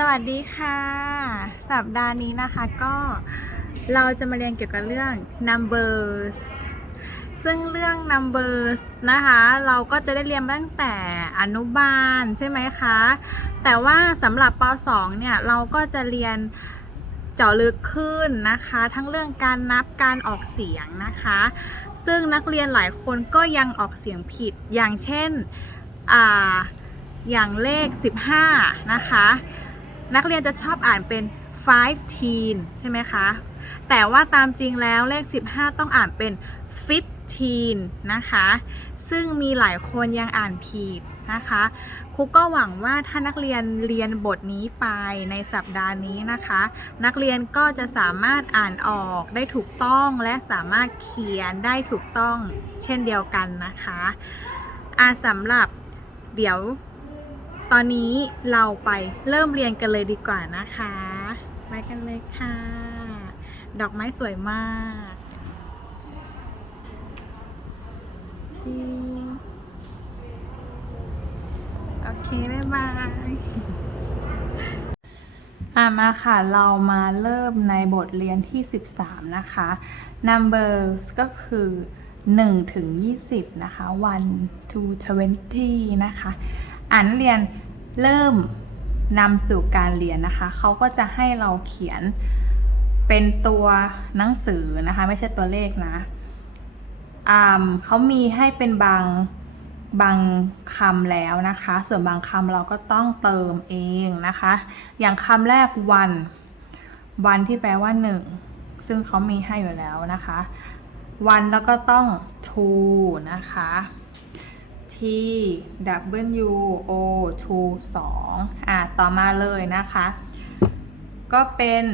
สวัสดีค่ะ สัปดาห์นี้นะคะก็เราจะมาเรียนเกี่ยวกับเรื่อง numbers ซึ่งเรื่อง numbers นะคะ เราก็จะได้เรียนตั้งแต่อนุบาลใช่ไหมคะ แต่ว่าสำหรับป .2 เนี่ย เราก็จะเรียนเจาะลึกขึ้นนะคะ ทั้งเรื่องการนับการออกเสียงนะคะ ซึ่งนักเรียนหลายคนก็ยังออกเสียงผิดอย่างเช่นออย่างเลข 15 นะคะ นักเรียนจะชอบอ่านเป็น five teen ใช่ไหมคะ แต่ว่าตามจริงแล้วเลข 15 ต้องอ่านเป็น fifteen นะคะ ซึ่งมีหลายคนยังอ่านผิดนะคะครูก็หวังว่าถ้านักเรียนเรียนบทนี้ไปในสัปดาห์นี้นะคะ นักเรียนก็จะสามารถอ่านออกได้ถูกต้องและสามารถเขียนได้ถูกต้องเช่นเดียวกันนะคะอาสำหรับเดี๋ยว ตอนนี้เราไปเริ่มเรียนกันเลยดีกว่านะคะ ไปกันเลยค่ะ ดอกไม้สวยมากโอเค บ๊ายบายอะมาค่ะ เรามาเริ่มในบทเรียนที่ 13 นะคะ numbers ก็คือ 1 ถึง 20 นะคะ 1 to 20 นะคะ อ่านเรียน เริ่มนำสู่การเรียนนะคะ เขาก็จะให้เราเขียนเป็นตัวหนังสือนะคะ ไม่ใช่ตัวเลขนะอ่าเขามีให้เป็นบางบางคำแล้วนะคะ ส่วนบางคำเราก็ต้องเติมเองนะคะ อย่างคำแรกวัน วันที่แปลว่าหนึ่งซึ่งเขามีให้อยู่แล้วนะคะ วันแล้วก็ต้อง to นะคะ T W O 2 2อะต่อมาเลยนะคะ ก็เป็น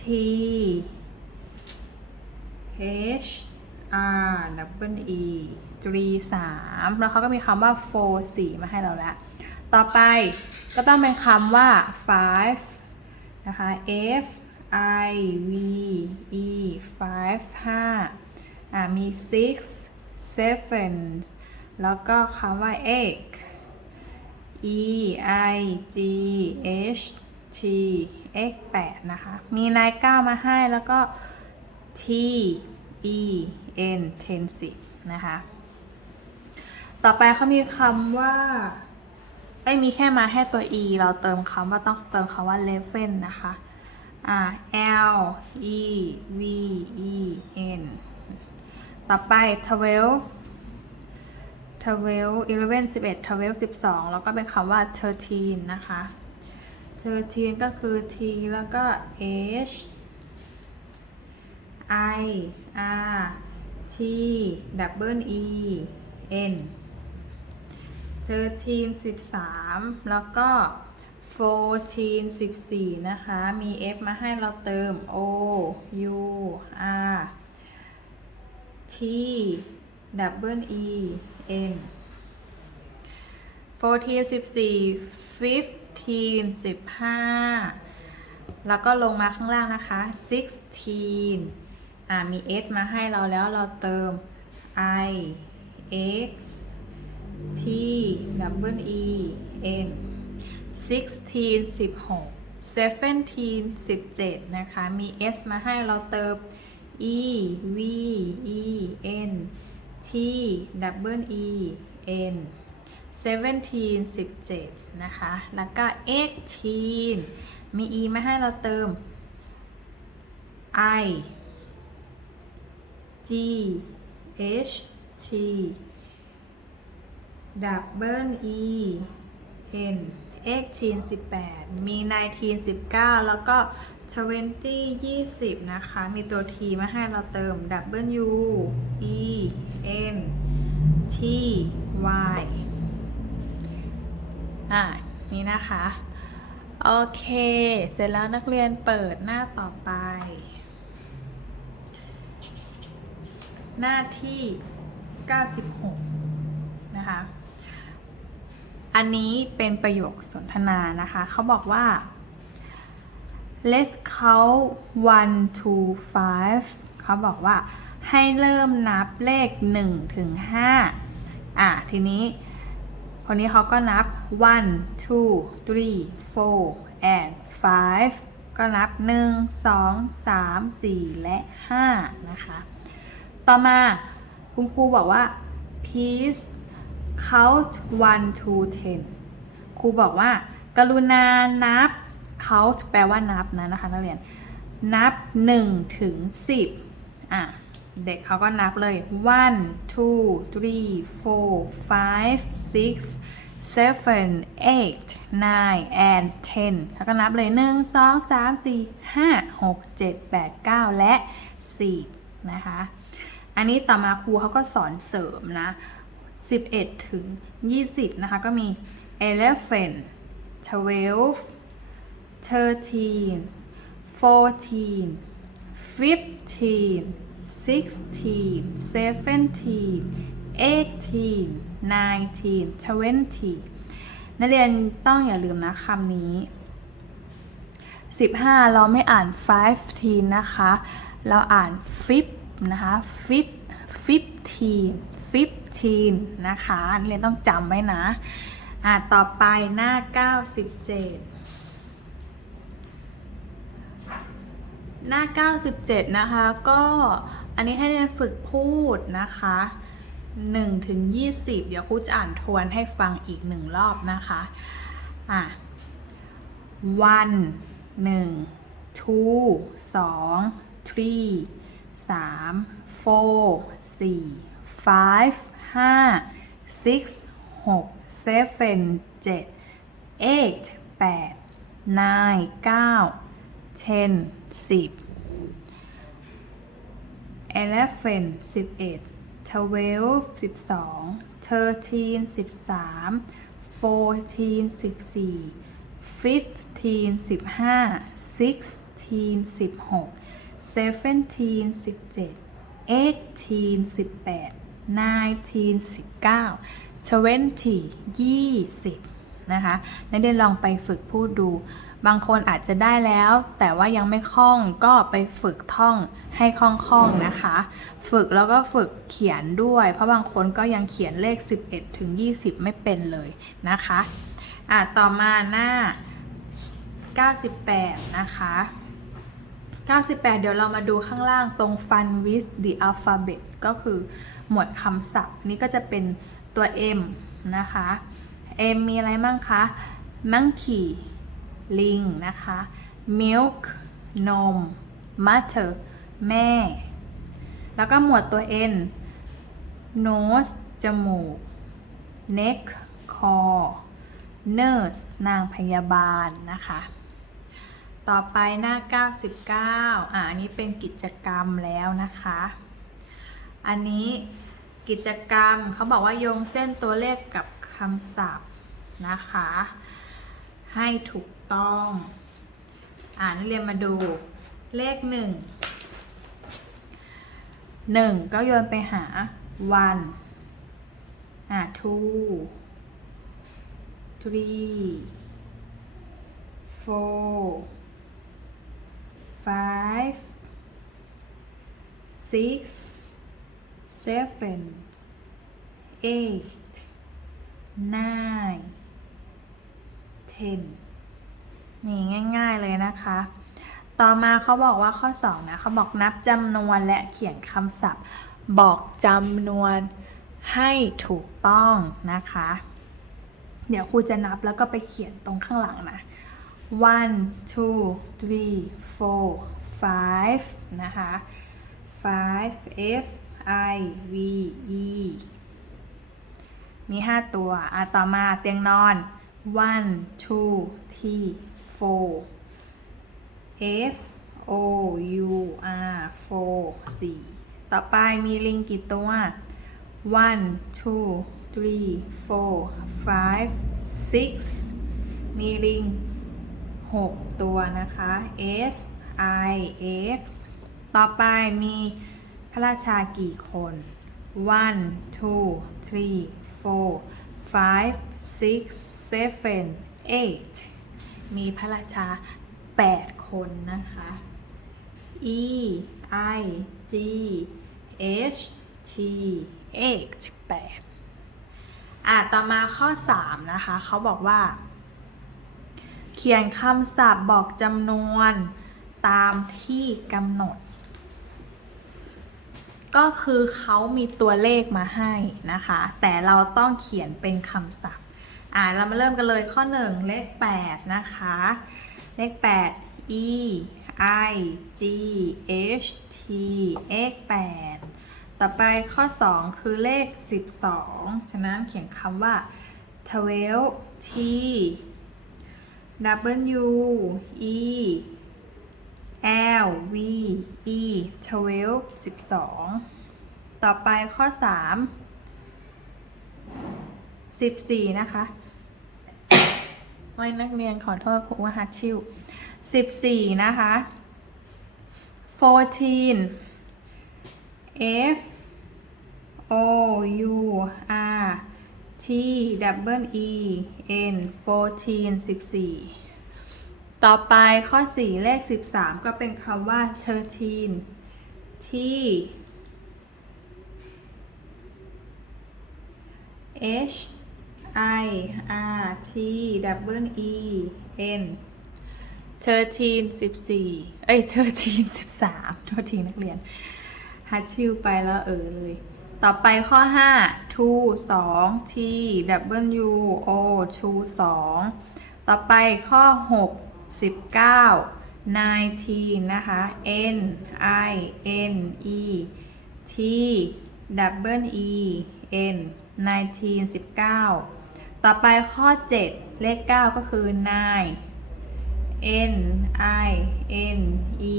T H R W E 3 3แล้วเขาก็มีคำว่า four 4 มาให้เราแล้ว ต่อไปก็ต้องเป็นคำว่า five นะคะ F I V E 5 5อะมี six seven แล้วก็คำว่า egg e i g h t x 8นะคะ มีนายก้ามาให้แล้วก็ t e n ten 10นะคะ ต่อไปเขามีคำว่าไอ้ยมีแค่มาให้ตัว e เราเติมคำว่าต้องเติมคำว่า eleven นะคะอ่า l e v e n ต่อไป twelve 12 11 11 12 12 แล้วก็เป็นคำว่า 13 นะคะ 13 ก็คือ T แล้วก็ H I R T double E N 13 13 แล้วก็ 14 14 นะคะ มี F มาให้เราเติม O U R T double E N 14 14 15 15แล้วก็ลงมาข้างล่างนะคะ16อ่ามี s มาให้เราแล้วเราเติม i x t w e n 16 16 17 17นะคะ มี s มาให้เราเติม e v e n t double e n 17 17 นะคะ แล้วก็ 18 มี e มาให้เราเติม i g h t double e n 18 18 มี 19 19 แล้วก็ 20 20 นะคะ มีตัว t มาให้เราเติม w e n t y อ่านี่นะคะ โอเค เสร็จแล้วนักเรียนเปิดหน้าต่อไป หน้าที่ 96 นะคะ อันนี้เป็นประโยคสนทนานะคะ เขาบอกว่า let's count one two five เขาบอกว่า ให้เริ่มนับเลข1ถึง5อะ ทีนี้ คนนี้เขาก็นับ one two three four and five ก็นับ 1 2 3 4 และ 5 นะคะ ต่อมาคุณครูบอกว่า please count one to ten ครูบอกว่า กรุณานับ count แปลว่านับนะนะคะนักเรียน นับ 1 ถึง 10 อะ เด็กเขาก็นับเลย one two three four five six seven eight nine and ten เขาก็นับเลย 1 2 3 4 5 6 7 8 9 และ10นะคะ อันนี้ต่อมาครูเขาก็สอนเสริมนะ 11 ถึง 20 นะคะ ก็มี eleven twelve thirteen fourteen fifteen sixteen seventeen eighteen nineteen twenty นักเรียนต้องอย่าลืมนะคำนี้ 15 เราไม่อ่าน fifteen นะคะ เราอ่าน fif นะคะ fif fifteen fifteen นะคะนักเรียนต้องจำไว้นะ อ่าต่อไปหน้า 97 หน้า 97 นะคะ ก็อันนี้ให้เรียนฝึกพูดนะคะ1ถึง20 เดี๋ยวครูจะอ่านทวนให้ฟังอีกหนึ่งรอบนะคะอะ one หนึ่ง two สอง three สาม four สี่ five ห้า six หก seven เจ็ด eight แปด nine เก้า ten สิบ eleven สิบเอ็ด twelve สิบสอง thirteen สิบสาม fourteen สิบสี่ fifteen สิบห้า sixteen สิบหก seventeen สิบเจ็ด eighteen สิบแปด nineteen สิบเก้า twenty ยี่สิบนะคะ นักเรียนลองไปฝึกพูดดู บางคนอาจจะได้แล้ว แต่ว่ายังไม่คล่องก็ไปฝึกท่องให้คล่องๆนะคะ ฝึกแล้วก็ฝึกเขียนด้วย เพราะบางคนก็ยังเขียนเลข 11 ถึง 20 ไม่เป็นเลยนะคะอะต่อมาหน้า 98 นะคะ 98 เดี๋ยวเรามาดูข้างล่างตรง fun with the alphabet ก็คือหมวดคำศัพท์นี่ก็จะเป็นตัว M นะคะ M มีอะไรบ้างคะ monkey ลิงนะคะ milk นม mother แม่ แล้วก็หมวดตัว N nose จมูก neck คอ nurse นางพยาบาลนะคะ ต่อไปหน้า 99 อ่าอันนี้เป็นกิจกรรมแล้วนะคะ อันนี้กิจกรรมเขาบอกว่าโยงเส้นตัวเลขกับคำศัพท์นะคะ ให้ถูก ต้อง อ่านักเรียนมาดูเลขหนึ่งหนึ่งก็โยนไปหา one อ่า two three four five six seven eight nine ten นี่ง่าย ๆเลยนะคะ ต่อมาเขาบอกว่าข้อ2นะเขาบอกนับจำนวนและเขียนคำศัพท์ บอกจำนวนให้ถูกต้องนะคะ เดี๋ยวครูจะนับแล้วก็ไปเขียนตรงข้างหลังนะ one two three four five นะคะ five f i v e มี 5 ตัว อะ ต่อมาเตียงนอน one two three four f o u r four สี่ต่อไปมีลิงกี่ตัว one two three four five six มีลิง6ตัวนะคะ s i x ต่อไปมีพระราชากี่คน one two three four five six seven eight มีพระราชา 8 คนนะคะ e i g h t 8 8อะ ต่อมาข้อ 3 นะคะ เขาบอกว่า เขียนคำศัพท์บอกจำนวนตามที่กำหนด ก็คือเขามีตัวเลขมาให้นะคะ แต่เราต้องเขียนเป็นคำศัพท์ อ่าเรามาเริ่มกันเลยข้อ 1 เลข 8 นะคะ เลข 8 e i g h t x 8ต่อไปข้อ 2 คือเลข 12 ฉะนั้นเขียนคำว่า12 t w e l v e 12 12 ต่อไปข้อ 3 14 นะคะ ไว้นักเรียนขอโทษครูว่าฮัตชิว14นะคะ14 F O U R T W E N 14 14ต่อไปข้อ 4 เลข 13 ก็เป็นคำว่า13 T H I R T W E N 13 14เอ้ย13 13โทษทีนักเรียนฮัตชิวไปแล้วเออเลย ต่อไปข้อ5 two 2 t w o two 2ต่อไปข้อ6 19 19นะคะ n i n e t w e n 19 19 ต่อไปข้อ 7 เลข 9 ก็คือ9 n i n e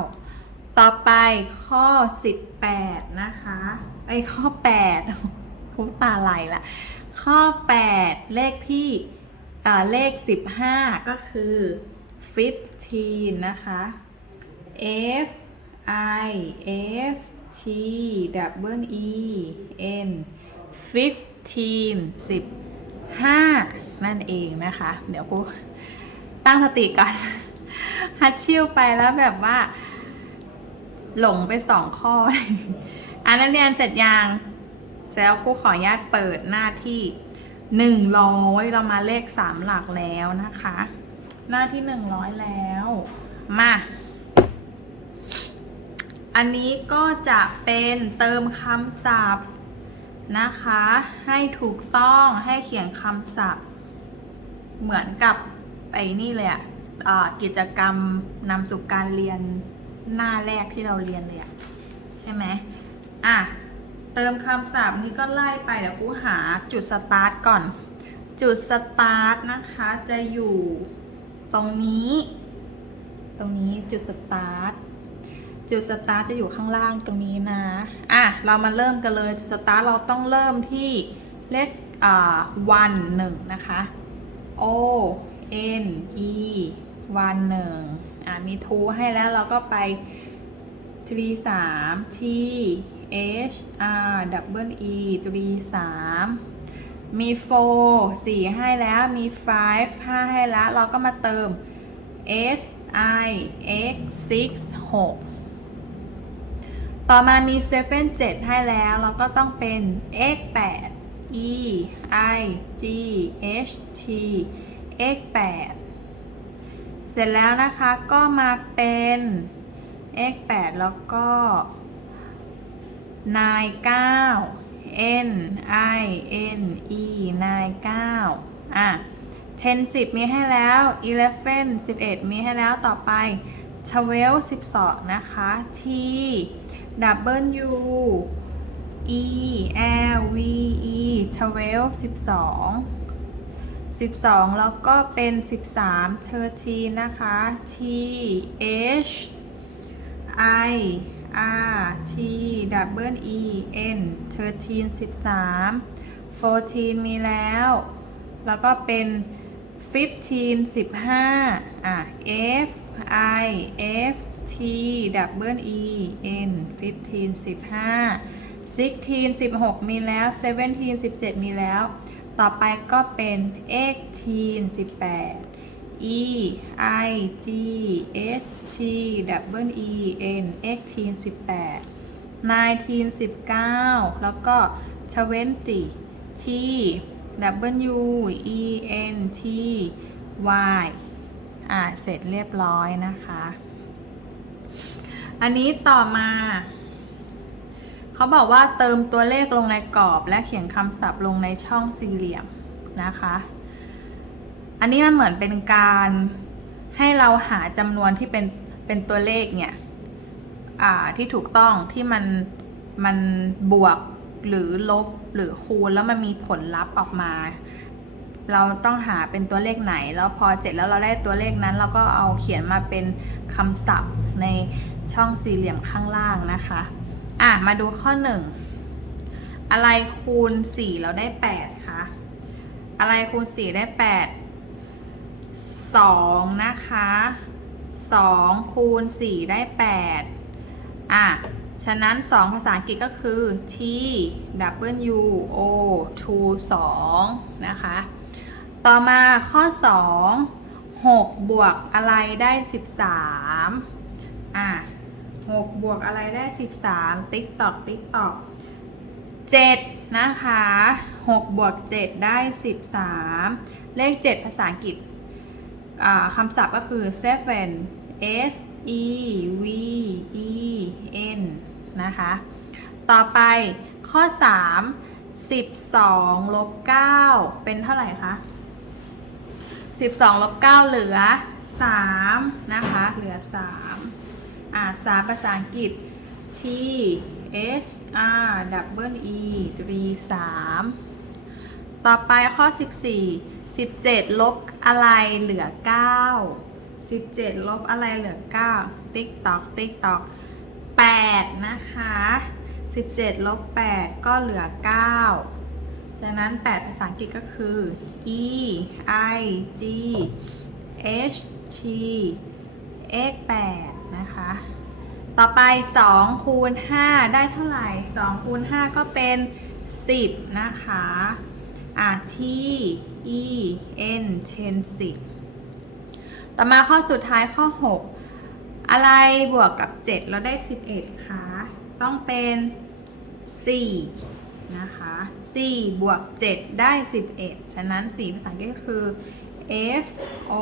9ต่อไปข้อ 18 นะคะไอข้อ8พูดตาไหลละข้อ 8 เลขที่อ่อเลข 15 ก็คือ 15 นะคะ f i f t w e n 15 ทีม 15 นั่นเองนะคะ เดี๋ยวกูตั้งสติก่อน ฮัดชิวไปแล้วแบบว่า หลงไปสองข้ออันนักเรียนเสร็จยังเสร็จแล้วครูขออนุญาตเปิดหน้าที่หนึ่งร้อยเรามาเลขสามหลักแล้วนะคะ หน้าที่หนึ่งร้อยแล้ว มา อันนี้ก็จะเป็นเติมคำศัพท์ นะคะ ให้ถูกต้องให้เขียนคำศัพท์ เหมือนกับไอ้นี่เลยอะอะกิจกรรมนำสู่การเรียนหน้าแรกที่เราเรียนเลยอะใช่ไหมอะ เติมคำศัพท์นี้ก็ไล่ไปเดี๋ยวครูหาจุดสตาร์ทก่อน จุดสตาร์ทนะคะจะอยู่ตรงนี้ ตรงนี้จุดสตาร์ท จุดสตาร์ทจะอยู่ข้างล่างตรงนี้นะ อะ เรามาเริ่มกันเลย จุดสตาร์ทเราต้องเริ่มที่เลขอ่าวันหนึ่งนะคะ O N E วันหนึ่งอะ มีทูให้แล้วเราก็ไปทรีสาม T H R W E ทรีสามมี four สี่ให้แล้ว มี five ห้าให้แล้ว เราก็มาเติม S I X six หก ต่อมามี seven เจ็ดให้แล้ว เราก็ต้องเป็น X แปด E I G H T X แปดเสร็จแล้วนะคะก็มาเป็น x 8แล้วก็นาย9 n i n e นาย9อะ10 10มีให้แล้ว11 11มีให้แล้วต่อไป12 12นะคะ t w e l v e 12 12 12 แล้วก็เป็น 13 13 นะคะ t h I R T W E N 13 13 14 มีแล้ว แล้วก็เป็น 15 15 อะ F I F T W E e N 15 15 16 16 มีแล้ว 17 17 มีแล้ว ต่อไปก็เป็น18 18 E I G H T W E e N X T 18 19 19 แล้วก็20 T W E N T Y อ่าเสร็จเรียบร้อยนะคะ อันนี้ต่อมา เขาบอกว่าเติมตัวเลขลงในกรอบ และเขียนคำศัพท์ลงในช่องสี่เหลี่ยมนะคะ อันนี้มันเหมือนเป็นการให้เราหาจำนวนที่เป็นเป็นตัวเลขเนี่ยที่ถูกต้องที่มันมันบวกหรือลบหรือคูณแล้วมันมีผลลัพธ์ออกมา เราต้องหาเป็นตัวเลขไหน แล้วพอเสร็จแล้วเราได้ตัวเลขนั้น เราก็เอาเขียนมาเป็นคำศัพท์ใน ช่องสี่เหลี่ยมข้างล่างนะคะ อะ มาดูข้อ1อะไรคูณ4เราได้8คะอะไรคูณ4ได้8 2นะคะ2คูณ4ได้8อะ ฉะนั้น2ภาษาอังกฤษก็คือ t w o 2 2นะคะ ต่อมาข้อ2 6บวกอะไรได้13อะ 6 บวกอะไรได้ 13 ติ๊กตอกติ๊กตอก7นะคะ6บวก7 ได้ 13 เลข 7 ภาษาอังกฤษคำศัพท์ก็คือ seven s e v e n นะคะ ต่อไปข้อ 3 12ลบ9เป็นเท่าไหร่คะ 12ลบ9เหลือ 3 นะคะ เหลือ 3 อ่าสามภาษาอังกฤษ T H R W E 3 3ต่อไปข้อ 14 17 ลบอะไรเหลือ 9 17 ลบอะไรเหลือ 9 ติ๊กตอกติ๊กตอก8นะคะ 17 ลบ 8 ก็เหลือ 9 ฉะนั้น 8 ภาษาอังกฤษก็คือ E I G H T x 8 ต่อไป2คูณ5ได้เท่าไหร่2คูณ5ก็เป็น 10 นะคะอะ T E N 10 10 ต่อมาข้อสุดท้ายข้อ 6 อะไรบวกกับ7แล้วได้ 11คะต้องเป็น 4 นะคะ4บวก 7 ได้ 11 ฉะนั้น 4 ภาษาอังกฤษก็คือ F O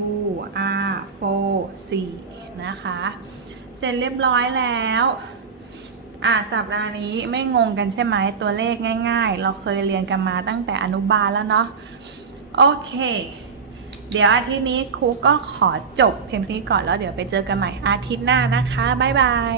U R 4 นะคะ สร็จเรียบร้อยแล้ว อ่าสัปดาห์นี้ไม่งงกันใช่ไหมตัวเลขง่าย ๆ เราเคยเรียนกันมาตั้งแต่อนุบาลแล้วเนาะโอเค เดี๋ยวอาทิตย์นี้ครูก็ขอจบเพียงนี้ก่อนแล้วเดี๋ยวไปเจอกันใหม่อาทิตย์หน้านะคะบ๊ายบาย